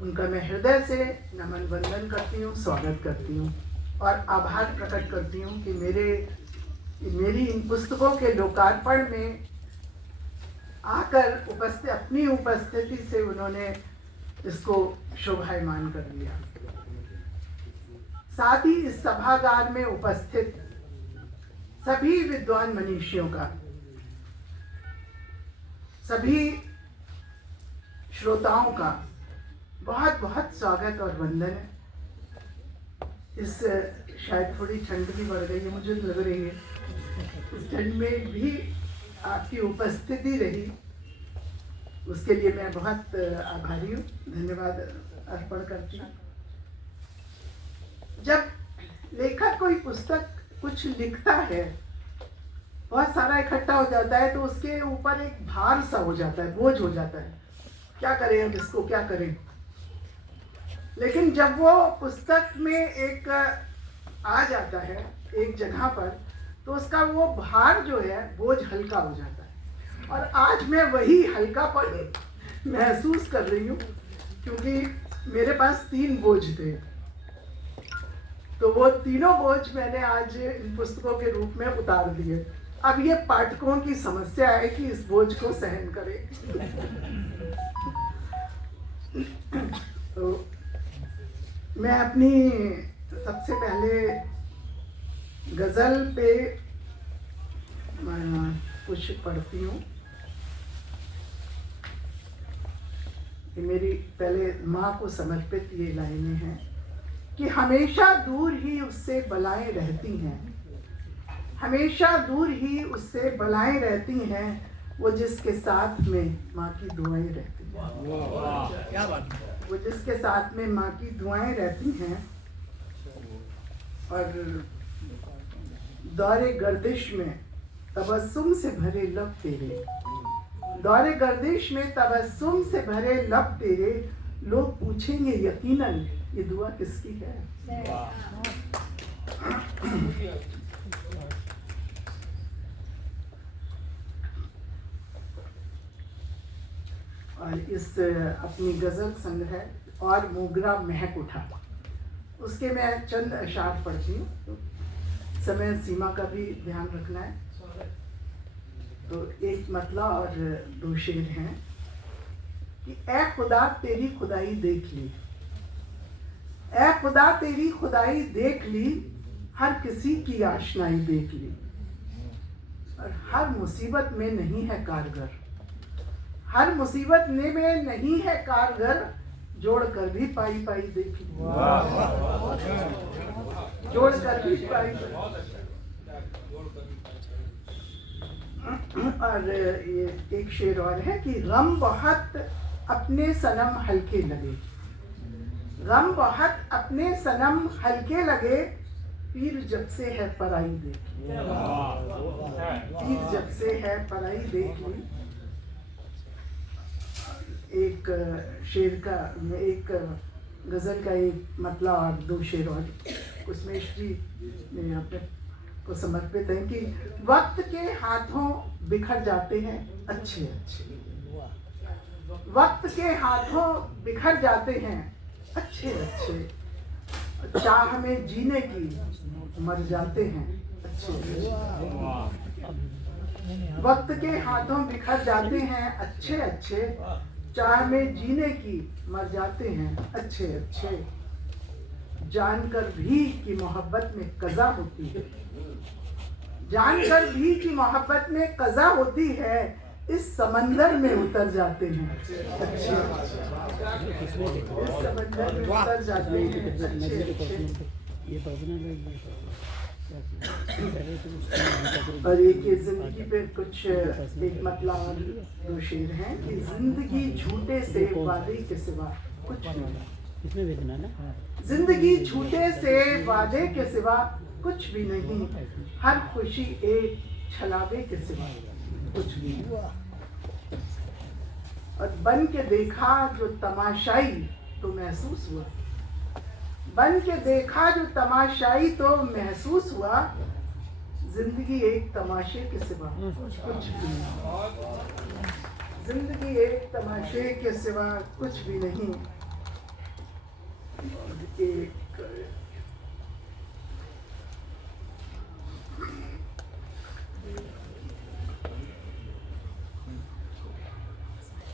उनका मैं हृदय से नमन वंदन करती हूँ, स्वागत करती हूँ और आभार प्रकट करती हूँ कि मेरी इन पुस्तकों के लोकार्पण में आकर अपनी उपस्थिति से उन्होंने इसको शोभायमान कर दिया। साथ ही इस सभागार में उपस्थित सभी विद्वान मनीषियों का, सभी श्रोताओं का बहुत बहुत स्वागत और वंदन है। इस शायद थोड़ी ठंड भी बढ़ गई है, मुझे लग रही है। इस ठंड में भी आपकी उपस्थिति रही, उसके लिए मैं बहुत आभारी हूँ, धन्यवाद अर्पण करती हूँ। जब लेखक कोई पुस्तक कुछ लिखता है, बहुत सारा इकट्ठा हो जाता है, तो उसके ऊपर एक भार सा हो जाता है, बोझ हो जाता है, क्या करें हम इसको, क्या करें। लेकिन जब वो पुस्तक में एक आ जाता है एक जगह पर, तो उसका वो भार जो है, बोझ हल्का हो जाता है। और आज मैं वही हल्कापन महसूस कर रही हूँ, क्योंकि मेरे पास 3 बोझ थे, तो वो तीनों बोझ मैंने आज इन पुस्तकों के रूप में उतार दिए। अब ये पाठकों की समस्या है कि इस बोझ को सहन करें। तो मैं अपनी सबसे पहले गज़ल पे कुछ पढ़ती हूँ। कि मेरी पहले माँ को समर्पित ये लाइनें हैं कि हमेशा दूर ही उससे बलाएं रहती हैं, हमेशा दूर ही उससे बलाएं रहती हैं, वो जिसके साथ में माँ की दुआएं रहती हैं। क्या बात है। वो जिसके साथ में माँ की दुआएं रहती हैं। और दौरे गर्दिश में तबस्सुम से भरे लब तेरे, दौरे गर्दिश में तबस्सुम से भरे लब तेरे, लोग पूछेंगे यकीनन ये दुआ किसकी है। और इस अपनी गज़ल संग्रह और मोगरा महक उठा, उसके मैं चंद अशार पढ़ती हूँ। समय सीमा का भी ध्यान रखना है। तो एक मतला और 2 शेर हैं कि ऐ खुदा तेरी खुदाई देख ली, ऐ खुदा तेरी खुदाई देख ली, हर किसी की आशनाई देख ली, और हर मुसीबत में नहीं है कारगर, हर मुसीबत में नहीं है कारगर, जोड़ कर भी पाई पाई देख ली, जोड़ कर भी पाई। और ये एक शेर और है कि गम बहुत अपने सनम हल्के लगे, गम बहुत अपने सनम हल्के लगे, पीर जब से है पराई देख ली, पीर जब से है पराई देख ली। एक शेर का, एक गज़ल का एक मतला और 2 शेर और कुसमेश जी ने अपने को समर्पित है कि वक्त के हाथों बिखर जाते हैं अच्छे अच्छे, वक्त के हाथों बिखर जाते हैं अच्छे अच्छे, चाह में जीने की मर जाते हैं अच्छे अच्छे, वक्त के हाथों बिखर जाते हैं अच्छे अच्छे, चाह में जीने की मर जाते हैं अच्छे अच्छे, जानकर भी कि मोहब्बत में कज़ा होती है, जानकर भी कि मोहब्बत में कज़ा होती है, इस समंदर में उतर जाते हैं अच्छे, इस समंदर में उतर जाते हैं अच्छे अच्छे। और एक जिंदगी पे कुछ एक मतलब 2 शेर हैं कि जिंदगी झूठे से वादे के सिवा कुछ नहीं, जिंदगी झूठे से वादे के सिवा कुछ भी नहीं, हर खुशी एक छलावे के सिवा कुछ भी नहीं। और बन के देखा जो तमाशाई तो महसूस हुआ, बन के देखा जो तमाशाई तो महसूस हुआ, जिंदगी एक तमाशे के सिवा कुछ भी नहीं, जिंदगी एक तमाशे के सिवा कुछ भी नहीं,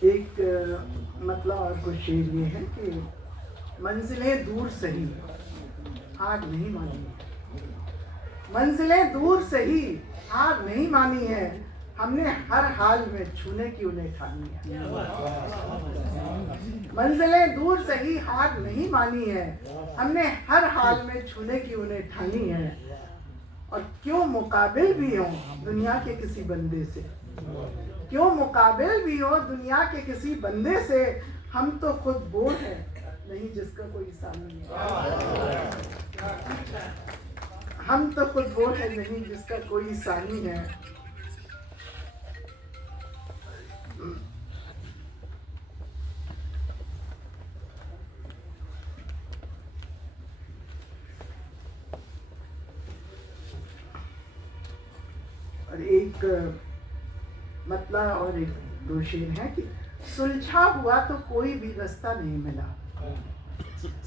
एक मतलब और कुछ शेर ये है कि मंजिलें दूर सही हार नहीं मानी है, मंजिलें दूर सही हार नहीं मानी है, हमने हर हाल में छूने की उन्हें ठानी है। मंजिलें दूर सही हार नहीं मानी है, हमने हर हाल में छूने की उन्हें ठानी है। और क्यों मुकाबिल भी हो दुनिया के किसी बंदे से, क्यों मुकाबिल भी हो दुनिया के किसी बंदे से, हम तो खुद वो हैं नहीं जिसका कोई सानी है। हम तो खुद वो है नहीं जिसका कोई सानी है। और एक मतलब और एक दो शेर है कि सुलझा हुआ तो कोई भी रास्ता नहीं मिला,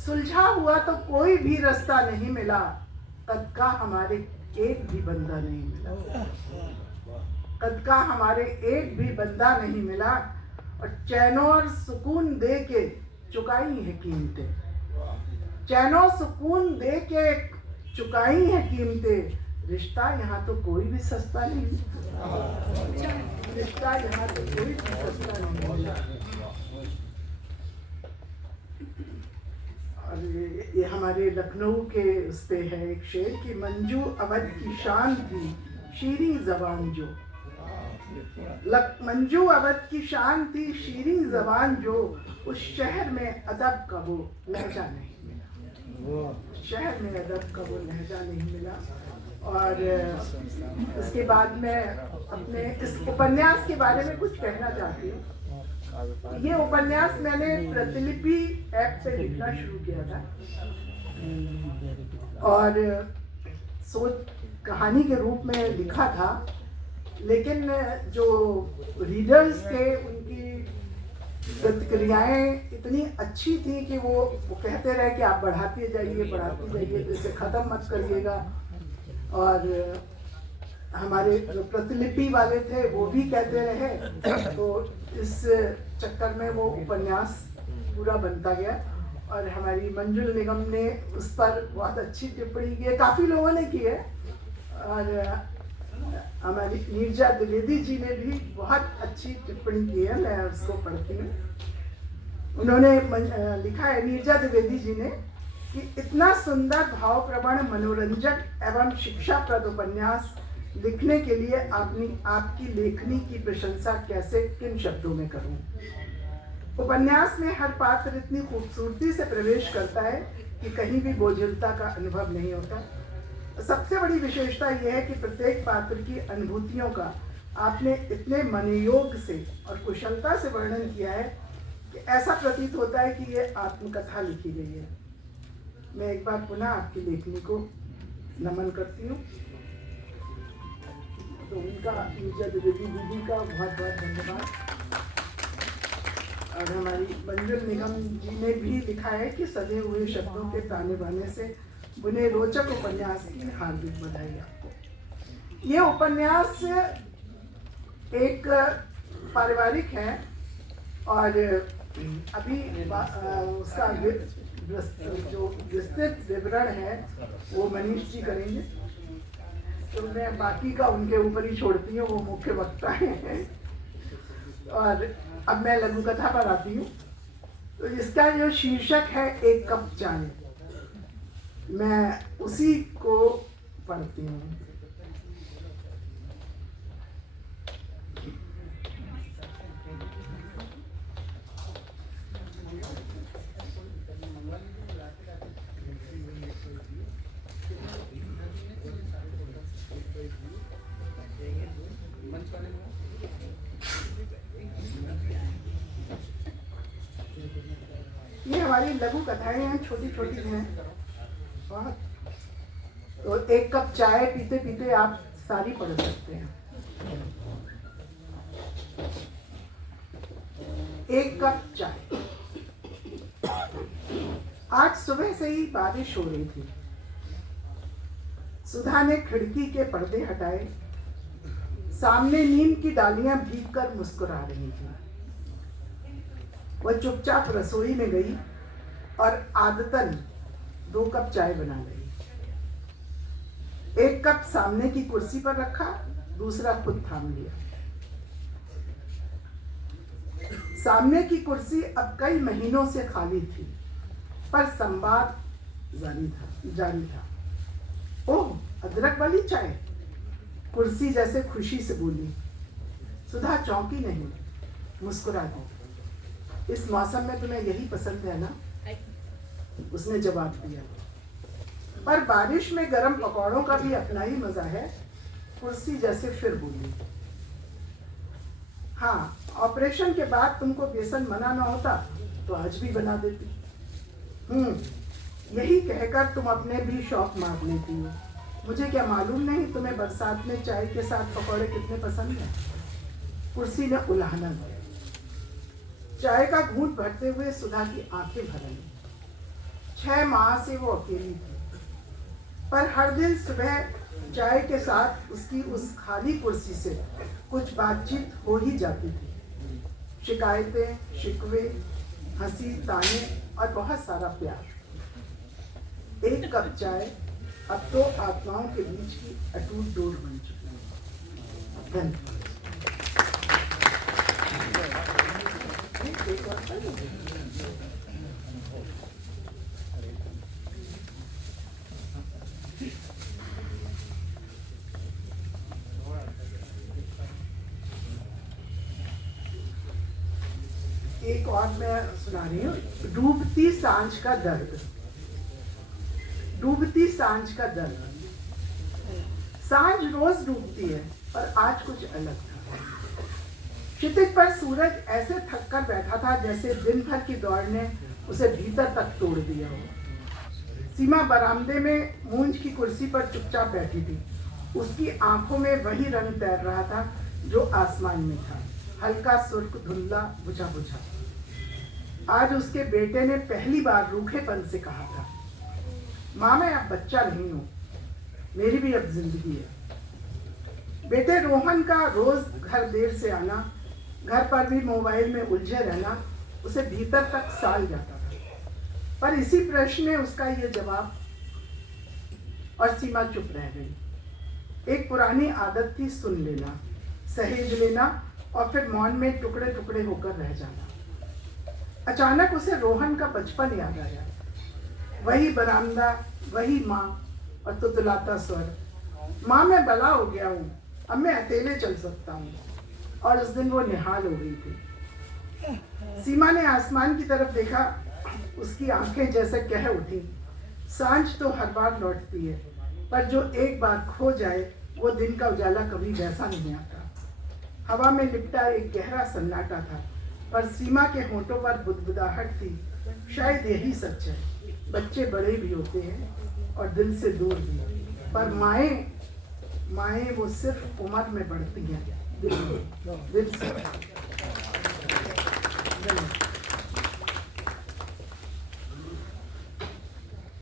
सुलझा हुआ तो कोई भी रास्ता नहीं मिला, कद का हमारे एक भी बंदा नहीं मिला, कद का हमारे एक भी बंदा नहीं मिला। और चैनो और सुकून दे के चुकाई है कीमतें, चैनो सुकून दे के चुकाई है कीमतें, रिश्ता यहाँ तो कोई भी सस्ता नहीं, रिश्ता यहाँ तो कोई भी सस्ता नहीं मिला। और ये हमारे लखनऊ के उस पे है एक शेर कि मंजू अवध की शान थी शीरी जबान जो, मंजू अवध की शान थी शीरी जबान जो, उस शहर में अदब का वो लहजा नहीं मिला, शहर में अदब का वो लहजा नहीं मिला। और इसके बाद मैं अपने इस उपन्यास के बारे में कुछ कहना चाहती हूँ। ये उपन्यास मैंने प्रतिलिपि ऐप पे लिखना शुरू किया था और सोच कहानी के रूप में लिखा था, लेकिन जो रीडर्स थे उनकी प्रतिक्रियाएं इतनी अच्छी थी कि वो कहते रहे कि आप बढ़ाते जाइए इसे ख़त्म मत करिएगा। और हमारे जो प्रतिलिपि वाले थे वो भी कहते रहे, तो इस चक्कर में वो उपन्यास पूरा बनता गया। और हमारी मंजुल निगम ने उस पर बहुत अच्छी टिप्पणी की है, काफ़ी लोगों ने की है। और हमारी नीरजा द्विवेदी जी ने भी बहुत अच्छी टिप्पणी की है, मैं उसको पढ़ती हूँ। उन्होंने लिखा है नीरजा द्विवेदी जी ने कि इतना सुंदर भावप्रवण मनोरंजक एवं शिक्षाप्रद उपन्यास लिखने के लिए आपकी लेखनी की प्रशंसा कैसे किन शब्दों में करूं। उपन्यास में हर पात्र इतनी खूबसूरती से प्रवेश करता है कि कहीं भी बोझिलता का अनुभव नहीं होता। सबसे बड़ी विशेषता यह है कि प्रत्येक पात्र की अनुभूतियों का आपने इतने मनोयोग से और कुशलता से वर्णन किया है कि ऐसा प्रतीत होता है कि ये आत्मकथा लिखी गई है। मैं एक बार पुनः आपकी लेखनी को नमन करती हूँ। तो उनका नीरजा द्विवेदी दीदी का बहुत बहुत धन्यवाद। और हमारी मंजुल निगम जी ने भी लिखा है कि सजे हुए शब्दों के ताने बाने से बुने रोचक उपन्यास की हार्दिक बधाई आपको। ये उपन्यास एक पारिवारिक है और अभी उसका जो विस्तृत विवरण है वो मनीष जी करेंगे, तो मैं बाकी का उनके ऊपर ही छोड़ती हूँ, वो मुख्य वक्ता हैं। और अब मैं लघु कथा पर आती हूँ। तो इसका जो शीर्षक है एक कप चाय, मैं उसी को पढ़ती हूँ। ये हमारी लघु कथाएं हैं, छोटी छोटी हैं बहुत। तो एक कप चाय पीते पीते आप सारी पढ़ सकते हैं। एक कप चाय। आज सुबह से ही बारिश हो रही थी। सुधा ने खिड़की के पर्दे हटाए। सामने नीम की डालियां भीगकर मुस्कुरा रही थी। वह चुपचाप रसोई में गई और आदतन 2 कप चाय बना ली। एक कप सामने की कुर्सी पर रखा, दूसरा खुद थाम लिया। सामने की कुर्सी अब कई महीनों से खाली थी, पर संवाद जारी था। ओह, अदरक वाली चाय, कुर्सी जैसे खुशी से बोली। सुधा चौंकी नहीं, मुस्कुरा दी। इस मौसम में तुम्हें यही पसंद है ना? उसने जवाब दिया। पर बारिश में गर्म पकौड़ों का भी अपना ही मजा है, कुर्सी जैसे फिर बोली। हाँ, ऑपरेशन के बाद तुमको बेसन मना ना होता तो आज भी बना देती। यही कहकर तुम अपने भी शौक मार लेती हो। मुझे क्या मालूम नहीं तुम्हें बरसात में चाय के साथ पकौड़े कितने पसंद हैं? कुर्सी ने उलाहना दिया। चाय का घूंट भरते हुए सुधा की आंखें भर आई। 6 माह से वो अकेली थी, पर हर दिन सुबह चाय के साथ उसकी उस खाली कुर्सी से कुछ बातचीत हो ही जाती थी। शिकायतें, शिकवे, हंसी, ताने और बहुत सारा प्यार। एक कप चाय अब तो आत्माओं के बीच की अटूट डोर बन चुकी है। धन्यवाद। एक और मैं सुना रही हूँ। डूबती सांझ का दर्द। डूबती सांझ का दर्द। सांझ रोज डूबती है, पर आज कुछ अलग था। क्षितिज पर सूरज ऐसे थक कर बैठा था जैसे दिन भर की दौड़ ने उसे भीतर तक तोड़ दिया हो। सीमा बरामदे में मूंज की कुर्सी पर चुपचाप बैठी थी। उसकी आंखों में वही रंग तैर रहा था जो आसमान में था, हल्का सुर्ख, धुंधला, बुझा बुझा। आज उसके बेटे ने पहली बार रूखेपन से कहा था, माँ मैं अब बच्चा नहीं हूँ, मेरी भी अब जिंदगी है। बेटे रोहन का रोज घर देर से आना, घर पर भी मोबाइल में उलझे रहना उसे भीतर तक साल जाता था। पर इसी प्रश्न ने उसका ये जवाब, और सीमा चुप रह गई। एक पुरानी आदत थी सुन लेना, सहेज लेना और फिर मौन में टुकड़े टुकड़े होकर रह जाना। अचानक उसे रोहन का बचपन याद आया। वही बरामदा, वही माँ और तुतलाता स्वर, माँ मैं बड़ा हो गया हूँ, अब मैं अकेले चल सकता हूँ। और उस दिन वो निहाल हो गई थी। सीमा ने आसमान की तरफ देखा, उसकी आंखें जैसे कह उठी, सांझ तो हर बार लौटती है, पर जो एक बार खो जाए वो दिन का उजाला कभी वैसा नहीं आता। हवा में लिपटा एक गहरा सन्नाटा था, पर सीमा के होठों पर बुदबुदाहट थी। शायद यही सच है, बच्चे बड़े भी होते हैं और दिल से दूर भी, पर माएँ वो सिर्फ उम्र में बढ़ती हैं, दिल से।